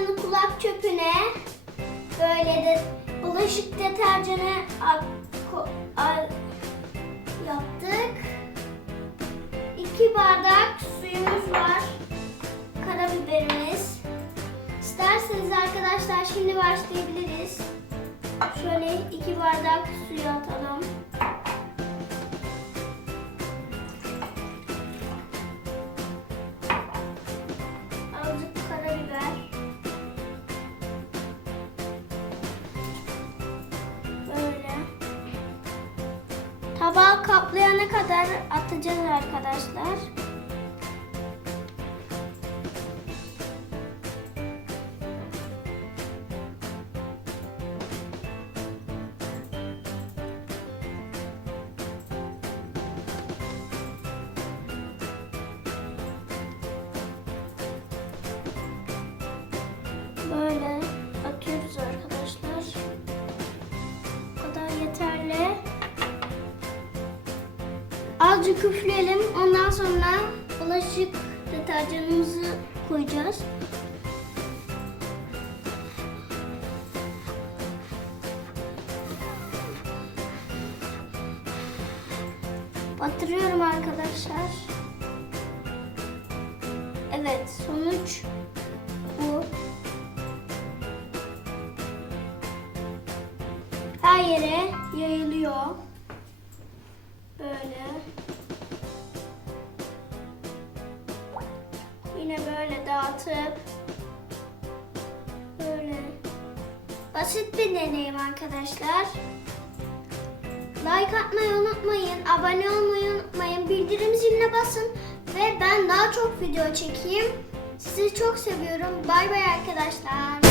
kaplayanı kulak çöpüne böyle de bulaşık deterjanı yaptık. İki bardak suyumuz var. Karabiberimiz. İsterseniz arkadaşlar şimdi başlayabiliriz. Şöyle iki bardak suyu atalım. Tabağı kaplayana kadar atacağız arkadaşlar. Böyle atıyoruz arkadaşlar. Bu kadar yeterli. Azıcık üfleyelim. Ondan sonra bulaşık deterjanımızı koyacağız. Batırıyorum arkadaşlar. Evet, sonuç bu. Her yere yayılıyor. Yine böyle dağıtıp böyle basit bir deneyim arkadaşlar. Like atmayı unutmayın, abone olmayı unutmayın, bildirim ziline basın ve ben daha çok video çekeyim. Sizi çok seviyorum. Bay bay arkadaşlar.